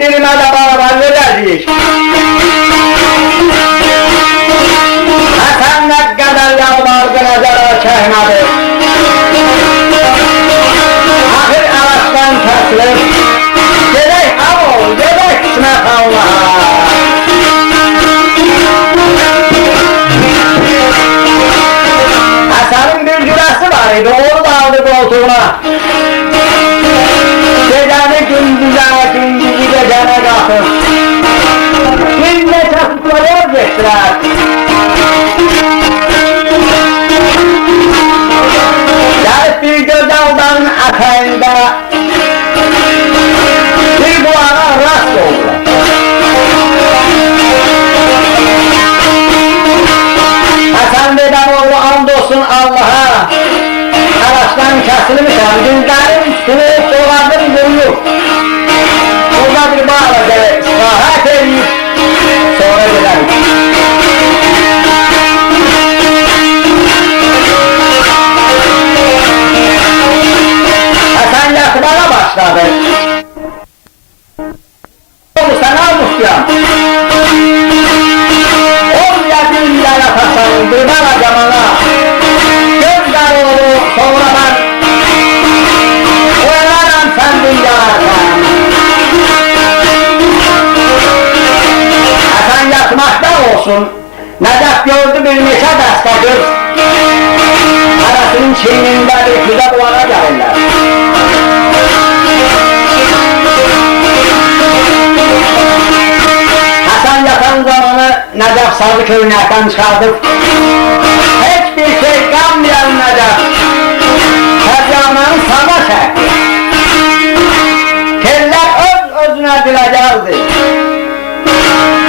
dilime de barabar verdik. Hasan ne kadar yalvardı nazara çekmedi. Ahir ağaçtan kesilip gedek avul, gedek kısmet Allah'a. Hasan'ın bir cüresi var idi, onu da aldı koltuğuna. Gecəni gündüzə, gündüzü gecənə qatır. Bir neçə tutmalar geçdirər. Gəlib bir gözəl dağın ətəyində bir bulağa rast oldular. Həsən dedəm oğlu and olsun Allaha, ağaçdan kəsilmişəm, dizlərin üstünü soğadım yürüyür. Burada bir bağladı, istirahat edip sonra gidelim. Hasan yatmaya başladı. Oğlu sana Muhtiyan. Ol yedinle yatasan bir bana camana. Gözler oğlu sonradan oynanan sen dünyadan. Hasan yatmakta olsun. Necef gördü bir neçə dəstə göz. Arasının çiynində bir güzel bulağa gəlirlər. Hasan yatan zamanı Necef sarı köynəkdən çıxardıb. Heç bir şey qalmayan Necef. Tərcümanın sana çəkdi. Tellər öz-özünə dilə gəldi.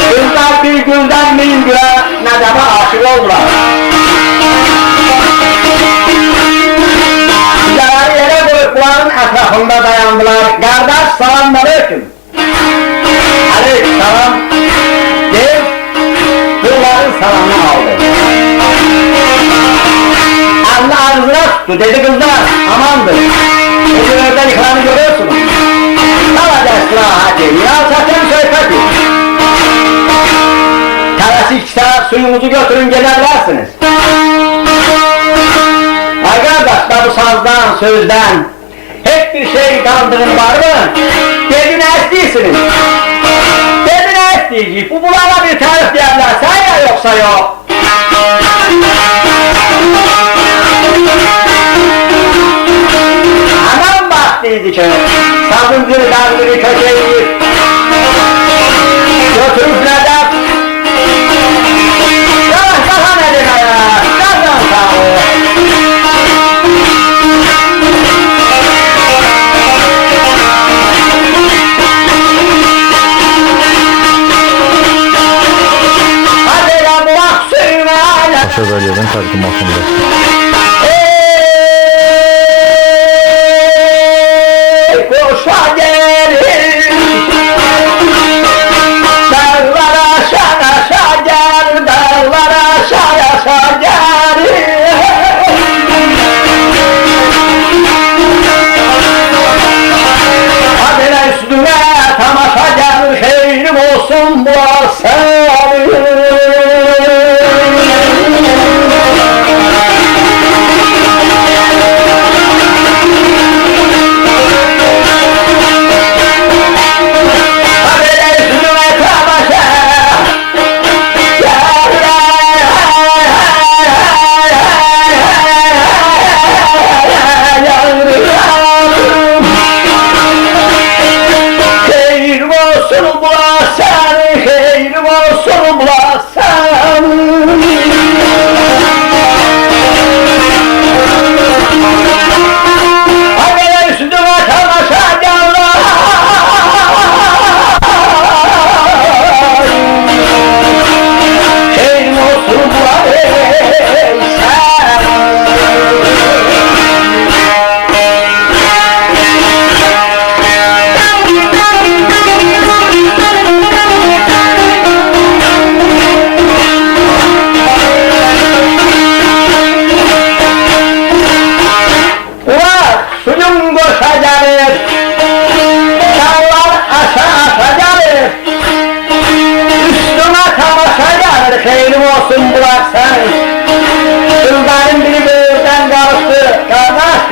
Güldən bir güldən min gülə Necef'e aşık oldular. Güzələri yerə qoyub bunların ətrafında dayandılar. Qardaş salam aleyküm. Aleyküm salam. Deyib, bunların salamını aldı. Əlini ağzına tuttu, dedi kızlar, amandır. Bugün orada ikramı görüyorsunuz. Alaca istirahat edin, ya çatın söhbət edin. Tələsiksə suyunuzu götürün gedərsiniz. Ay qardaş da bu sazdan, sözdən heç bir şey qaldırın var mı? Dedi nə istəyirsiniz? Dedi nə istəyəcək? Bu bulağa bir tərif deyərlərsə ya yoxsa yox? Hemen vaxtıydı ki sazın zirdən biri kökəyir. Götürüb Necef Şövalye'den tartılmasında. Koşa gelir, dağlara şaşa gelir, dağlara şaşa gelir. Adına üstüne tamaşa gelir, xeyrim olsun bu asarı.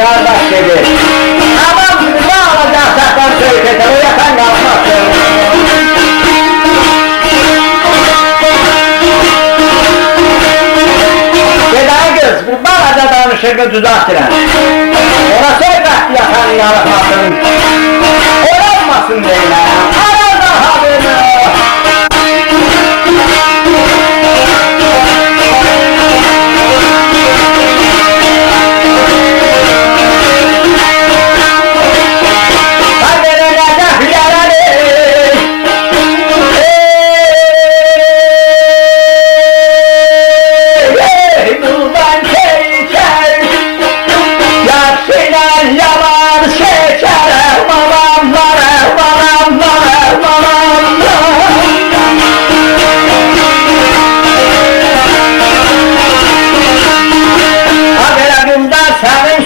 kardeş dedi. Adam gibi ne alacaksan söylese o yatan kalmazsın. Seda kız bir balaca danışırdı düzelttiren. Ona söz kattı yatan yaratmasın. Olanmasın değil ha. Ara daha beni.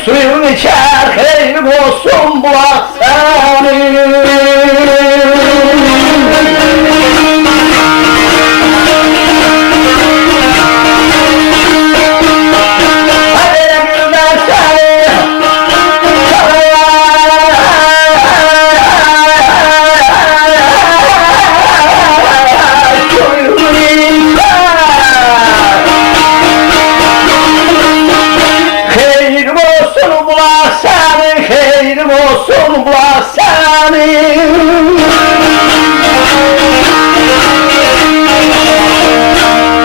Suyun içer, hayırlı olsun bu akşamın. Hayırım olsun bu akşamın.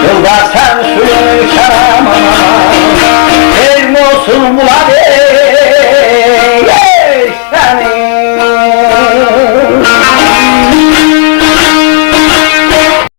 Yılda sen suyunu içer aman. Hayırım olsun bu